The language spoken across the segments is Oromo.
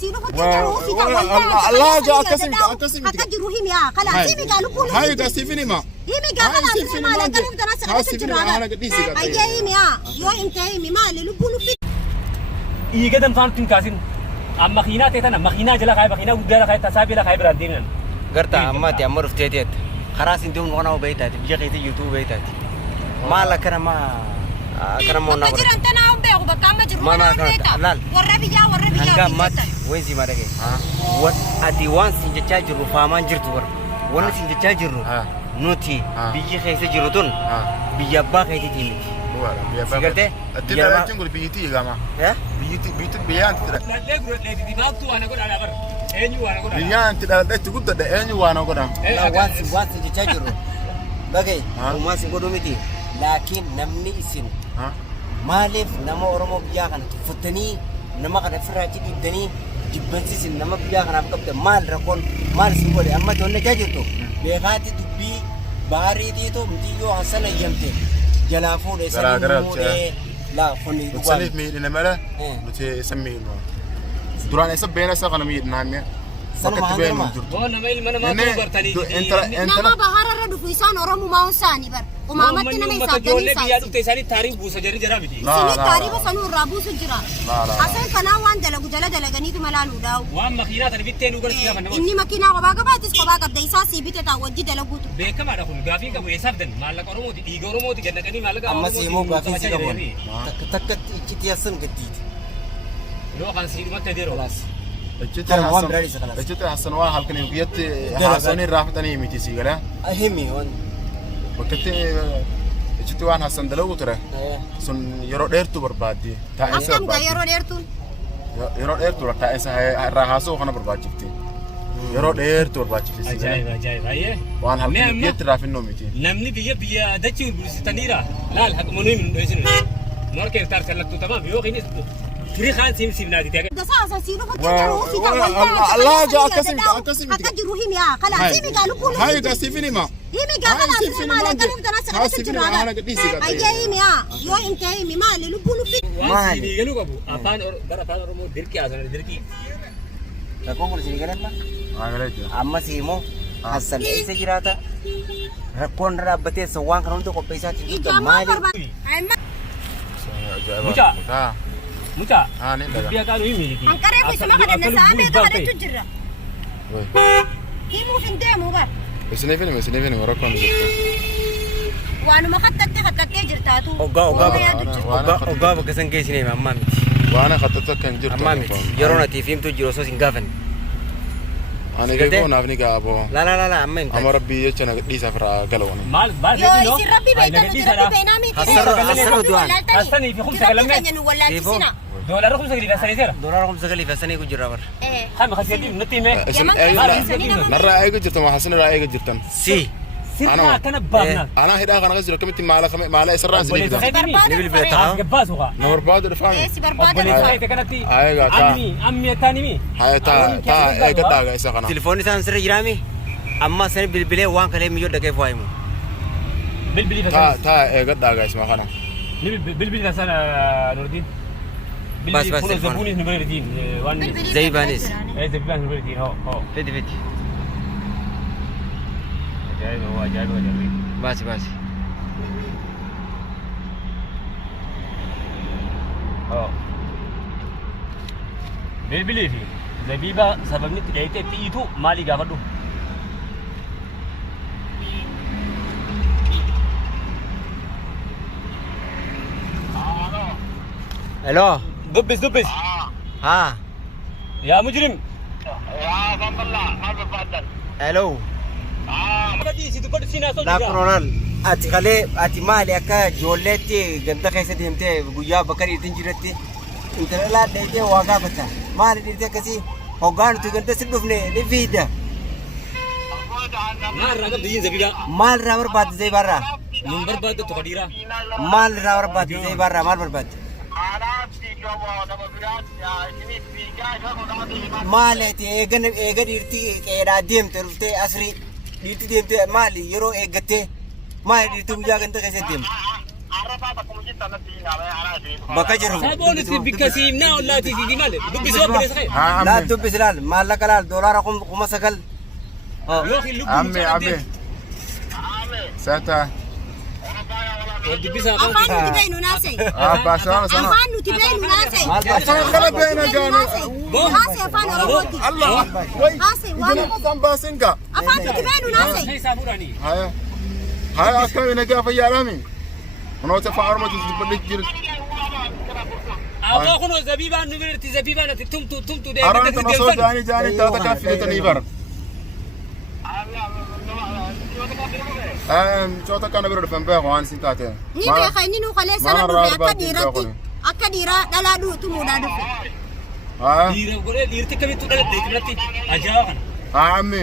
سيرو فتجرو في كوالله الله جا أكسم أكجرو هم يا خلاص هيمي قالوا كل هاي قاسيفني ما هيمي قالوا خلاص ما لا قالوا تناس قاسيفني ما أنا قديسي قاسي أي هيمي يو أنت هيمي ما اللي لبونو في إيجادن فانتين كاسين أما خينا تيتنا ما خينا جلا خايب خينا ودلا خايب تسابي لا خايب ردينن قرتا أما تأمر في تيت خلاص انتم وانا وبيتات بيجي في يوتيوب بيتات ما لا كنا ما كنا ما نقول تجري أنت ناوم بيعو بكام مجرو ما ما كنا لال وربيا أنك مات وين سي مارك وان أدي وان سنجتاج جرو فامان جرتور وان سنجتاج جرو نوتي بيجي خيسة جرتون بيجابا خيسة تيمي سيكرتة أتلا لا تقول بيتي يا جماعة بيتي بيان ترى لا تقول لا دماغ تو أنا أقول على غر أنيو أنا أقول بيان ترى لا تقول ده أني وأنا أقول لا وان سنجتاج جرو بقى وما سيقولوا متي لكن نمني اسم مالف نما أورمو بياعنا فتني نما كنا فراتي جدني جبنسيس نما بياعنا أبغى مال ركون مال سيقولي أما تونا جاجتو بيعاتي تبي باري دي تو مديو حسنا يمتى جلافون إسمه لا فني بتسلف مين إنما لا بتسميه دران إسب بينا ساقنا مين نامي سلام عليكم وانا ما برتني أنت ما بهار الرد في إنسان أورمو ما إنساني بر وما متنا ما جولة إنسان بيادو تيساني تاريخ بوسا جري جرا بدي سني تاريخ سنو رابو سجرا لا أصلا كنا وان دلقو جلا غني تملالو داو وام مخينات أنا بيتين وقول سيا فنما إني مكينا قباقة باتس قباقة دايسا سيبيت تاوجي دلقو تو بيكم على كل غافين كم يسافر دن مالك أورمو دي إيجو أورمو دي جنة كني مالك أما سيمو غافين سيكابون تكت كتياسن جديد لو كان سيد ما تديرو خلاص أجت حسن واحد هالكن يبيت حسن الرافدني ميتي سيجلا أهمي وان وقت أجت واحد حسن دلوا ترى سن يرو تو بربادي أصلا دا يرو يرو تايسا راحاسو خنا برباد شفتي يرو تو برباد شفتي أجايب أيه وان هالكن يبيت رافدنو ميتي نمني بيا دتشي بستنيرا لا الحق منوي من دويسن ماركة تار سلكتو تمام يوقيني فري خان سيم نادي تاعك دسا سيرو فتجرو في كوالله الله جا أكسم أكجرو هم يا خلاص هيمي قالوا كل هاي قاسيفني ما هيمي قالوا خلاص ما لا قالوا تناس قاسيفني ما أنا قديسي أي قاسي هيمي يو أنت هيمي ما اللي لبونو في وان سيدي قالوا كابو أفان أور أفان أورمو ديركي أصلا ديركي ركون كل شيء كلام ما أما سيمو حسن إيش جراتا ركون رابطة سوان كانوا تو كوبيسات تجيب مالي muka nih biar kalau ini lagi angkare fi sama kada nasame ka kada tujira imu finde mu bar مسني فيني وراكم wanu makatte jirta tu oga bakasan keesi ne amma miti وانا خططت كان جرت amma miti yeroo nati fiimtu jiro so singafan انا جايبه نافني قابو لا amma inta اما ربي يجنا دي سفر قالوني mal yo isi rabbi bainami hasar duan asani fi khumsa kalamne wala tisina دولار خمسة قليل فسنة زيرة دولار 5 قليل فسنة يكون جرابر خم خسيتي نتي مه مرة أيق جرت ما حسن رأي أيق جرتن سي أنا كنا بابنا أنا هيدا أنا غزل كم تي مالا إسرائيل سني كده نبي البيت ها جباز هو نور بعد الفام isi barbada بوليس كنا تي أيق تا أمي تاني مي هاي تا أيق داعي إسا كنا تليفوني سان سر جرامي أما سن بالبلي وان كلام يجود دكيف وايمو بالبلي تا أيق داعي إسمع كنا بالبلي تسأل نور الدين بس زبوني نور الدين وان زي بانيس زبوني نور الدين هو فيدي جايب بس بالبلي في زبيبة سببني تجايته تيجو مالي قابلو الو دبس ها يا مجرم يا بابا الله ما بفضل الو كدي سيدو كدي سينا لا كورال ati kale ati mali akka jolletti ganda keessa deemtee guyyaa bakari tinjirratti intala deete waagaa bata mali deete kasi hoggaan tu ganda sidufne ni vida ما الرقم دين زبيبة mal ra barbaad zay barra نمبر بعد تقديره mal ra barbaad zay barra mal barbaad أنا في جوا أنا بقولات يا إني في جاي كم mali ati eega dirti qeedaa deemte rufte asri dirti deemte mali yeroo eeggatte mali dirti guyyaa ganda keessa deemte أنا بابا كم جيت bakka jiru. Sabooniti bikka siimnaa ollaati fi maal dubbi soo bile sakai. Laa dubbisi laal maallaqa laal doolaara 9,000. Yookiin lubbu عمي عمي ساتا dubbi saa afaan nuti beeknu naasee. باشا سنة Afaan nuti beeknu naasee. أفان خلا بينا جانا Naasee afaan Oromooti. الله وي Naasee waan إذا ما باسنكا afaan nuti beeknu naasee. isaa fuudhanii. هاي أكمل نجا في يارامي أنا أتفاعل ما تزبط جير Abaa kunoo zabiibaan nu biratti zabiibaan ati tumtu أران تنصو جاني جاني تاتا كافي تنيبر شوتا كان بيرد فم بيا قوان سنتاتين Ni beekaa inni nu qalee sana dhufe akka dhiiratti akka dhiiraa dhalaa dhuutu muudhaa dhufe. ها dhiira godhee dhiirti kamittuu dhalatte irratti ajaa'iba kana. عمي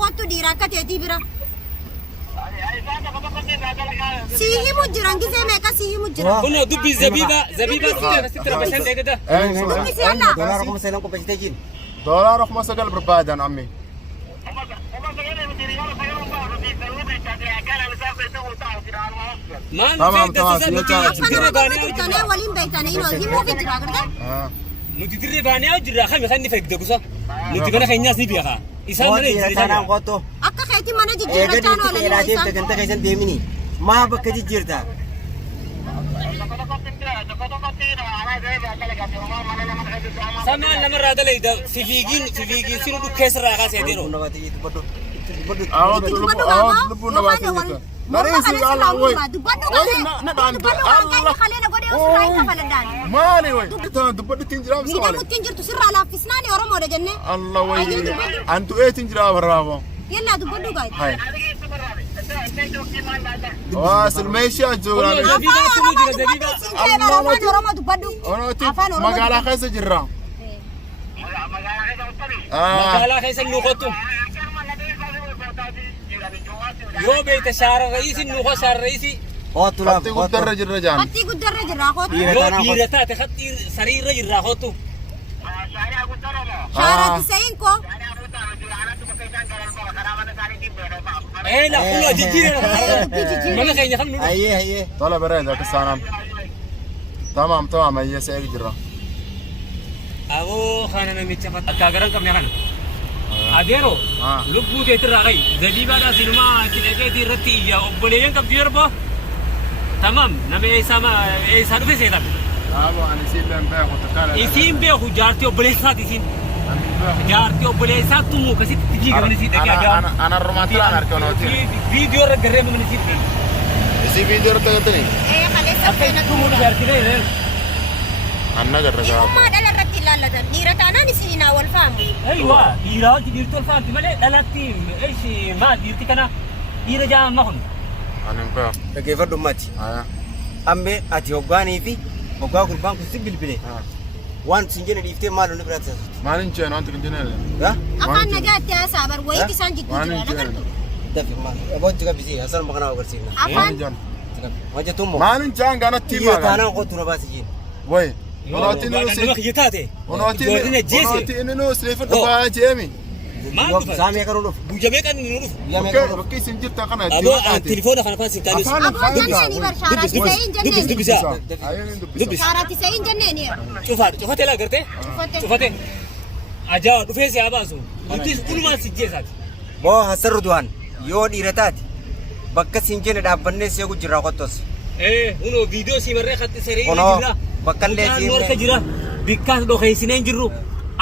Kootu dhiiraa akka teetii bira. Sii himu jiran gisee meeqa sii himu jiran. Kunoo dubbi zabiibaa asitti rabashan eegada. Dubbisi yalla. Doolaara 9,000 qopheessitee jiru. دولار خمسة قلب بربادان عمي Maan Tamam, dhufee tamam, dasa silacha. Afaan Oromoo turtanee waliin beektanee inoo himuufi jira agartee. nuti dirree baanee jirra kami kan inni fayyadu kusa. Nuti mana keenyaas ni beeka. Isaan mana Dhiira jijjiirraa taanaan jira. qottoo. Akka keetii mana Eega jijjiirrachaan dhiirti oolanii dheeraa isaan. deemte ganta keessan deemini. Maa bakka jijjiirta? Samaan namarraa dalayda sifiigiin sinu dhukkeessirraa kaasee deero. Buna baatee dubbadhu. Dubbadhu. أعود لبو نباتي جتا نريسي الله وي Dubbadhu qalee. Dubbadhu qalee qalee na godhee osoo hin kafaladhaan. مالي وي دبدو تنجرام Miidhaa سوالي muttiin jirtu sirraa laaffisnaani Oromoodha jennee. الله وي أنتو إيه تنجرام برافو Yallaa dubbadhu gaayit. هاي واصل ماشي أجورا Zabiibaa Afaan tumuu jira Oromoo zabiibaa. dubbadhu siin jedhee afaan Oromoo dubbadhu. أنا تي Afaan Oromoo مقالة خيسة جرا Magaalaa keessa nu qottu. Yoo beekta shaara ra'iisi nu qo shaara ra'iisi. Qottu laaf خطي qottu. قدر جرا جان Fattii guddarra jirraa kootu. Dhiira Yoo taanaan dhiira taate hatti sariirra jirraa qottu. Shaaraatti sa'iin koo. La kunoo jijjiirra. Mana keenya kan nu Hayyee hayyee. طلع بريد ذاك السلام تمام تمام هي سيك جرا Aboo kana namicha akka garan qabne kana. Adeero Ah. lubbuu keetirraa qayi zabiibaadhaa sinumaa itti dhaqeetii irratti iyya obboleeyyan qabdi yeroo tamam nama eessaa dhufe seetan. أبو أنا سيب لهم بيع وتكالة Isiin beeku jaartii obboleessaati isiin. Jaartii obboleessaa tumuu kasitti fiigamanii si dhaqee agaa. أنا الرومانترا أنا أركون أوتيل Viidiyoo irra garree mamani si dhaqee. إسي فيديو رتقتني Ee kaleessa Akka feena itti tumuu tuudha. jaartilee. أنا قدر Dhiirummaa dhala irratti ilaallatan. Dhiira taanaan isiinaa wal faamu. Aywa dhiiraa hojii dhiirtii ol faanti malee dhalatti maal dhiirti kana dhiira jaamma kun. أنا بيع Dhaggeeffadhu ummati. Ammee ati hoggaanii fi hoggaa gurbaan kun si bilbile. Waan sin jedhe dhiiftee maal hundi biraatti taasisu? ما ننجي أنا أنت كنت هنا Afaan nagaatti haasaa bar wayiti isaan jidduu Waan jira hin agartu. Dafi maal? Abootti gabbisee asal maqanaa agarsiifna. Afaan Hojjetummoo. ما ننجي أنا أنا Dhiira تيما taanaan qottu na baasi jiin. وي ونوتي Nama نوسي kiyya taate. Joortiin ajjeese. ونوتي نوسي في الدفاع جيمي Maal dhufa? Saamee kan dhufu. Buujamee kan nu dhufu. Biyya meeqa dhufu. بكي سنجر تقنا Aboo telefoona kana faansi taanis. أفان aboo jenneeni bar shaaraatti sa'iin jenneeni. Dubbisaa. دبي Shaaraatti sa'iin jenneeni. Cufate laa gartee? Cufate. Ajaa dhufee si haa baasu. Nuti kulumaan si jeesaati. Boo hasarru du'an yoo dhiira taate bakka sin jenne dhaabbannee seeku jirraa qottos. Unoo viidiyoo si marree katti sariirri Kunoo, jira. bakka illee Bakkaan siimne. harka jira. Bikkaas dhokeessinee hin jirru.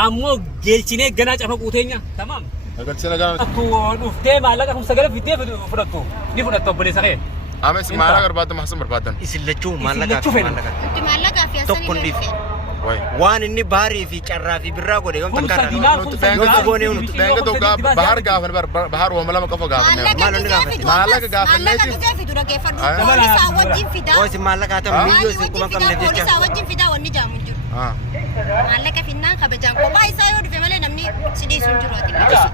Ammoo geelchinee ganaa cafa quuteenya. Tamaam. قلت سنة قال Akku dhuftee maallaqa kun sagala fiddee fudhattu. Ni fudhattu obboleessa kee. أمس ما لا قربات ما حسن برباتن Isin lachuu Isin maallaqaa lachuu fi fedhu. maallaqaa. Nuti maallaqaa fi Tokko asanii ndiif. وي Waan inni baarii fi carraa fi birraa godhe yoom Kun takka sadinaar irraa. kun Nuti beenga sadinaar. goonee kun nuti biyyoo بينك تو kun saddeet بحر baasee. قافن بحر وما لما قفوا قافن Maal Maallaqa inni dhufee gaafate? fidu. Maallaqa gaafannee Maallaqa jiru. dhufee fidu dhaggeeffadhu. Ah. Poolisaa wajjin fidaa. Yoo isin maallaqaa ta'an biyyoo isin kuma qabneef jecha. Poolisaa wajjin fidaa wanni jaamu hin jiru. Maallaqa finnaan kabajaan kophaa isaa yoo dhufe malee namni si dhiisu hin jiru ati.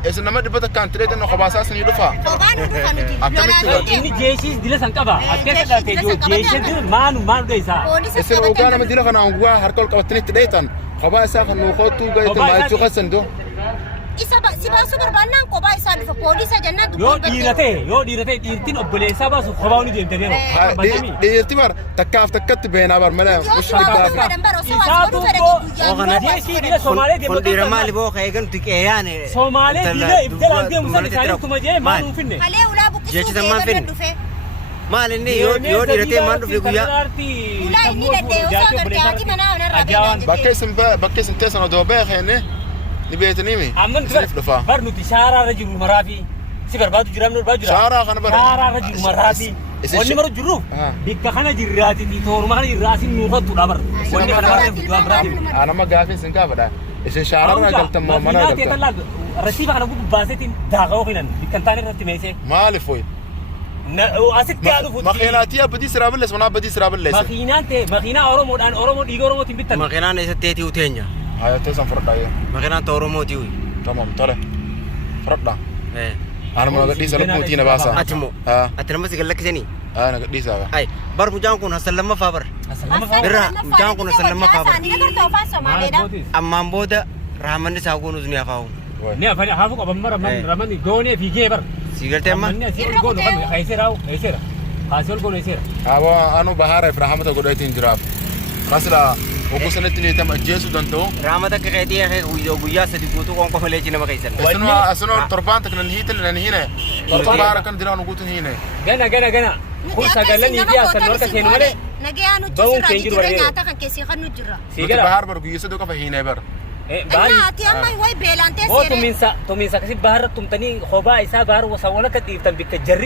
إيش نما دبتك كان تريد إنه خباصات يدفع Kophaa nu dhufa nuti. Akkamitti Lolaa Inni jeeshiis dila san qaba. As keessa dhaate jeeshee dila maanu dheessaa. Poolisa إيش الأوغانا مدينة كنا عنقوا هركل قوتني تريتن خباصات إنه خطوا جايت ما يشوف خسن دو Siba super banan ko ba isa sa police janna du. Yoo dhiirate dhiirtiin obboleessaa baasu kophaa ni deemte deema. Dhiirti bar takkaaf takkatti beenaa bar malee mushkil kun dhiira maali boo ka eegan tuqee yaane Somaalee dhiira ibdalaan deemu san isaanii tuma jee maal nuun finne. Kalee ulaa buqqisuu jechi sammaan finne maal inni yoo dhiiratee maan dhufe guyyaa ulaa inni daddee'uu isaa gargaarti manaa onarraa beekaa. bakkee isin teessan odoo beekenne ni beektanimi. Amman bar nuti shaaraarra jiru maraafi si barbaadu jira amni barbaadu jira. Shaaraa kana bara. Shaaraarra jiru maraafi. Wanni maru jiru bikka kana jirraati tooruma kana jirraasi nuufatudha bar. Wanni kana bara Anama gaafii isin gaafadha. Isin shaaraarraa galtan moo mana galtan? Rasiifa kana gubbaa baasetiin daaqaa ofiinan bikkan taane irratti meesee. Maaliif hoy? Asitti yaa dhufu. Makiinaatii abbadii siraa balleessa manaa abbadii siraa balleessa. Makiinaa Oromoodhaan Oromoo dhiiga Oromootiin bittan. makiinaan eessatti eetii uteenya Haa teessan fudhadhaa. makiinaan ta Oromooti uyi Tamam tole. Fudhadhaa. Anuma gadhiisa lubbuutii na baasa. ati moo ati nama si gallakkisanii Na gadhiisaa. ay bar mucaan kun hasan lammaffaa bar Birraa mucaan kun hasan lammaffaa bar Ni gartoo afaan Somaaleedha. ammaan booda raamanni isaa kunuus ni hafaa'u Ni afaan haafu qaban mara ramani goonee fiigee bar. si galtee amma Manni asii ol goonu kan hayseera hayseera. Asii ol goonu hayseera. Abo anu bahara Ibrahimata godhaatiin jiraaf. Kasla ogu sanatti ni tam ajjeesu danda'u. raamata akka qeetii akka guyyaa sadi guutuu qoonqoo malee ci nama keessan Asunu torbaan takna ni hiital na ni hine. Bahara kan jiraan guutuu hine. Gana. Kun sagalanii fi asan warka seenu malee. Nagayaan nuti Bawun sirraa keenya jiru jijjiirra bareedu. nyaata kan keessii kan nu jirra. Nuti bahar bar guyyaa saduu qafa hine bar. Baari. Ati amma way beelantee Oo seeree. tumiinsa kasi baharra tumtanii hobaa isaa baar wasa wala ka dhiiftan bikka jarri.